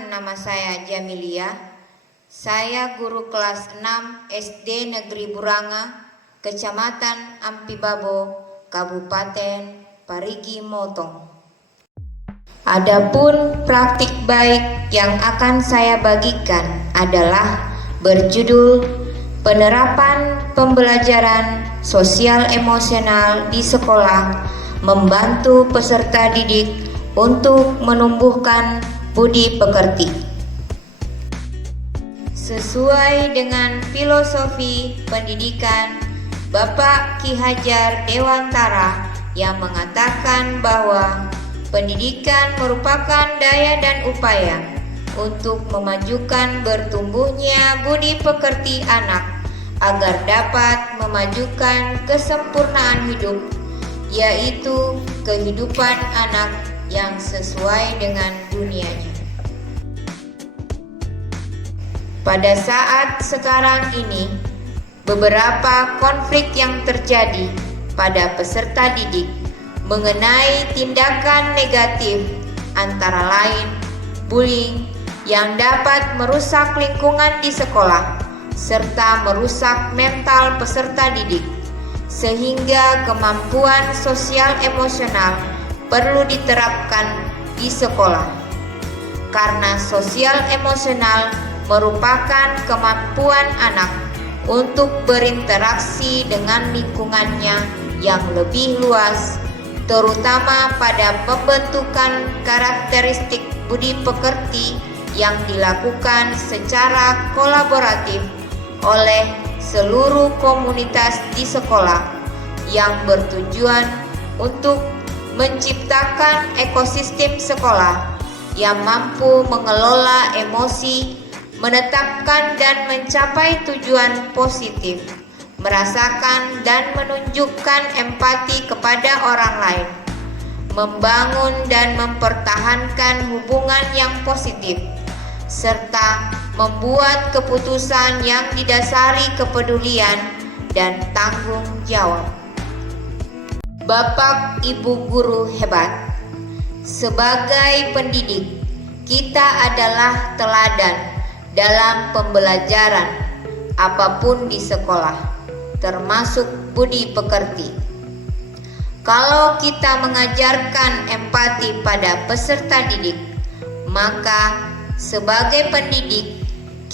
Perkenalkan, nama saya Jamilia. Saya guru kelas 6 SD Negeri Buranga, Kecamatan Ampibabo, Kabupaten Parigi Motong. Adapun praktik baik yang akan saya bagikan adalah berjudul penerapan pembelajaran sosial emosional di sekolah, membantu peserta didik untuk menumbuhkan budi pekerti. Sesuai dengan filosofi pendidikan Bapak Ki Hajar Dewantara yang mengatakan bahwa pendidikan merupakan daya dan upaya untuk memajukan bertumbuhnya budi pekerti anak agar dapat memajukan kesempurnaan hidup, yaitu kehidupan anak yang sesuai dengan dunianya. Pada saat sekarang ini, beberapa konflik yang terjadi pada peserta didik mengenai tindakan negatif antara lain bullying yang dapat merusak lingkungan di sekolah serta merusak mental peserta didik, sehingga kemampuan sosial emosional perlu diterapkan di sekolah. Karena sosial emosional merupakan kemampuan anak untuk berinteraksi dengan lingkungannya yang lebih luas, terutama pada pembentukan karakteristik budi pekerti yang dilakukan secara kolaboratif oleh seluruh komunitas di sekolah yang bertujuan untuk menciptakan ekosistem sekolah yang mampu mengelola emosi, menetapkan dan mencapai tujuan positif, merasakan dan menunjukkan empati kepada orang lain, membangun dan mempertahankan hubungan yang positif, serta membuat keputusan yang didasari kepedulian dan tanggung jawab. Bapak Ibu guru hebat, sebagai pendidik, kita adalah teladan dalam pembelajaran apapun di sekolah, termasuk budi pekerti. Kalau kita mengajarkan empati pada peserta didik, maka sebagai pendidik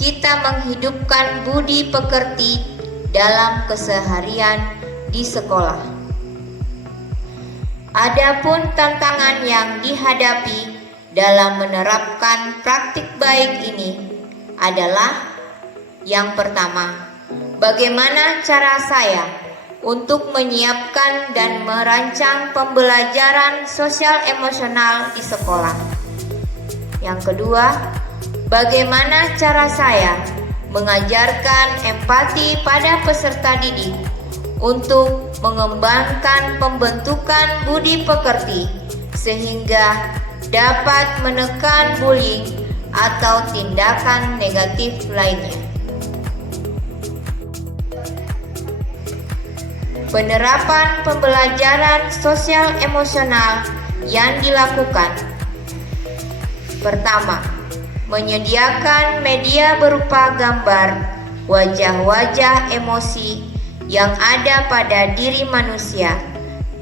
kita menghidupkan budi pekerti dalam keseharian di sekolah. Adapun tantangan yang dihadapi dalam menerapkan praktik baik ini adalah yang pertama, bagaimana cara saya untuk menyiapkan dan merancang pembelajaran sosial emosional di sekolah. Yang kedua, bagaimana cara saya mengajarkan empati pada peserta didik untuk mengembangkan pembentukan budi pekerti sehingga dapat menekan bullying atau tindakan negatif lainnya. Penerapan pembelajaran sosial emosional yang dilakukan. Pertama, menyediakan media berupa gambar wajah-wajah emosi yang ada pada diri manusia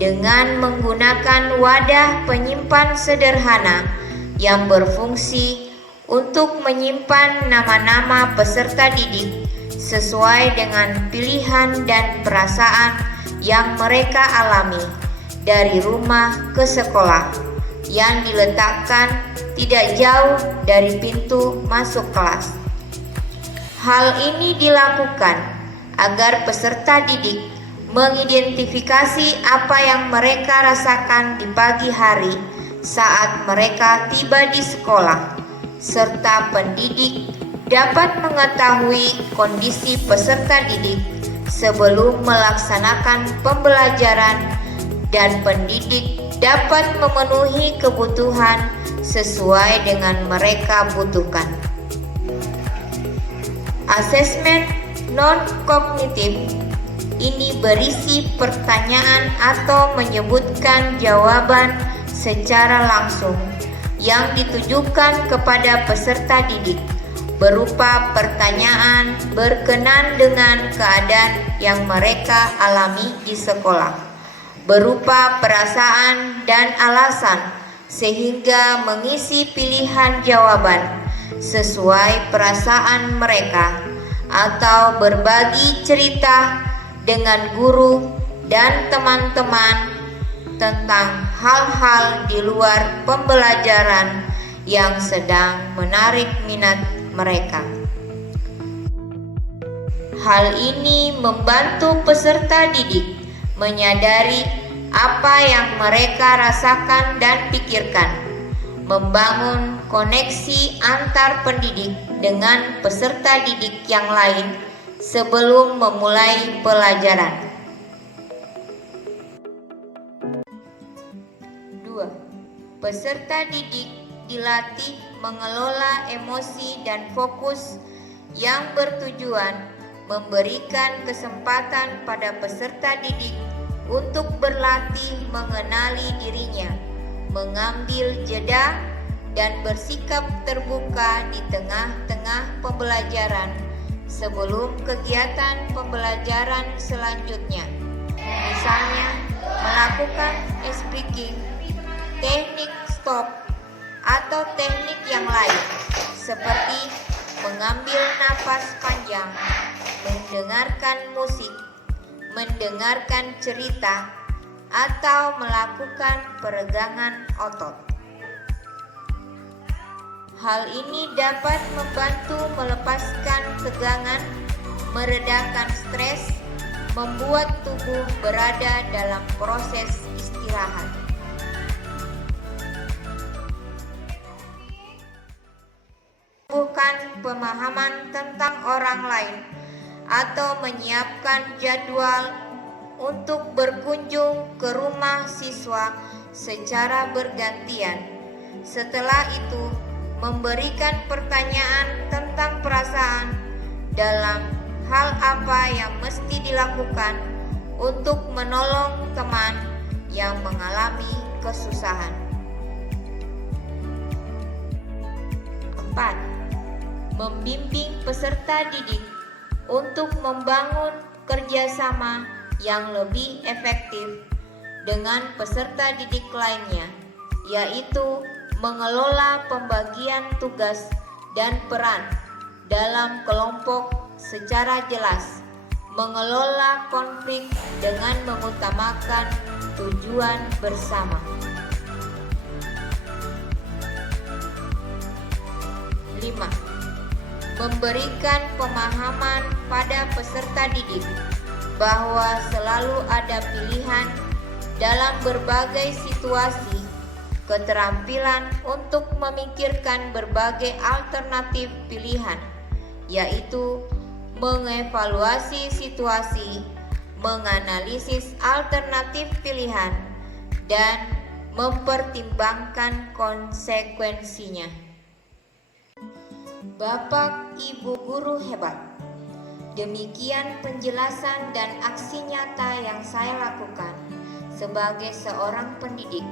dengan menggunakan wadah penyimpan sederhana yang berfungsi untuk menyimpan nama-nama peserta didik sesuai dengan pilihan dan perasaan yang mereka alami dari rumah ke sekolah, yang diletakkan tidak jauh dari pintu masuk kelas. Hal ini dilakukan agar peserta didik mengidentifikasi apa yang mereka rasakan di pagi hari saat mereka tiba di sekolah, serta pendidik dapat mengetahui kondisi peserta didik sebelum melaksanakan pembelajaran, dan pendidik dapat memenuhi kebutuhan sesuai dengan mereka butuhkan. Asesmen non-kognitif ini berisi pertanyaan atau menyebutkan jawaban secara langsung yang ditujukan kepada peserta didik, berupa pertanyaan berkenan dengan keadaan yang mereka alami di sekolah, berupa perasaan dan alasan, sehingga mengisi pilihan jawaban sesuai perasaan mereka, atau berbagi cerita dengan guru dan teman-teman tentang hal-hal di luar pembelajaran yang sedang menarik minat mereka. Hal ini membantu peserta didik menyadari apa yang mereka rasakan dan pikirkan, membangun koneksi antar pendidik dengan peserta didik yang lain sebelum memulai pelajaran. 2. Peserta didik dilatih mengelola emosi dan fokus yang bertujuan memberikan kesempatan pada peserta didik untuk berlatih mengenali dirinya, mengambil jeda, dan bersikap terbuka di tengah-tengah pembelajaran sebelum kegiatan pembelajaran selanjutnya. Misalnya, melakukan speaking, teknik stop, atau teknik yang lain seperti mengambil napas panjang, mendengarkan musik, mendengarkan cerita, atau melakukan peregangan otot. Hal ini dapat membantu melepaskan tegangan, meredakan stres, membuat tubuh berada dalam proses istirahat. Bukan pemahaman tentang orang lain atau menyiapkan jadwal untuk berkunjung ke rumah siswa secara bergantian. Setelah itu, memberikan pertanyaan tentang perasaan dalam hal apa yang mesti dilakukan untuk menolong teman yang mengalami kesusahan. 4. Membimbing peserta didik untuk membangun kerjasama yang lebih efektif dengan peserta didik lainnya, yaitu mengelola pembagian tugas dan peran dalam kelompok secara jelas, mengelola konflik dengan mengutamakan tujuan bersama. 5. Memberikan pemahaman pada peserta didik bahwa selalu ada pilihan dalam berbagai situasi, keterampilan untuk memikirkan berbagai alternatif pilihan, yaitu mengevaluasi situasi, menganalisis alternatif pilihan, dan mempertimbangkan konsekuensinya. Bapak Ibu guru hebat, demikian penjelasan dan aksi nyata yang saya lakukan sebagai seorang pendidik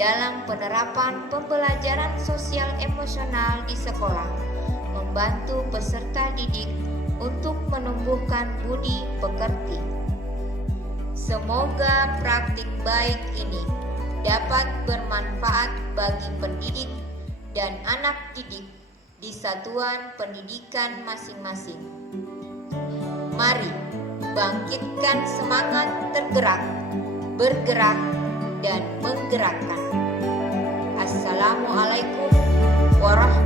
dalam penerapan pembelajaran sosial emosional di sekolah, membantu peserta didik untuk menumbuhkan budi pekerti. Semoga praktik baik ini dapat bermanfaat bagi pendidik dan anak didik di satuan pendidikan masing-masing. Mari bangkitkan semangat tergerak, bergerak, dan menggerakkan. Assalamualaikum warahmatullahi wabarakatuh.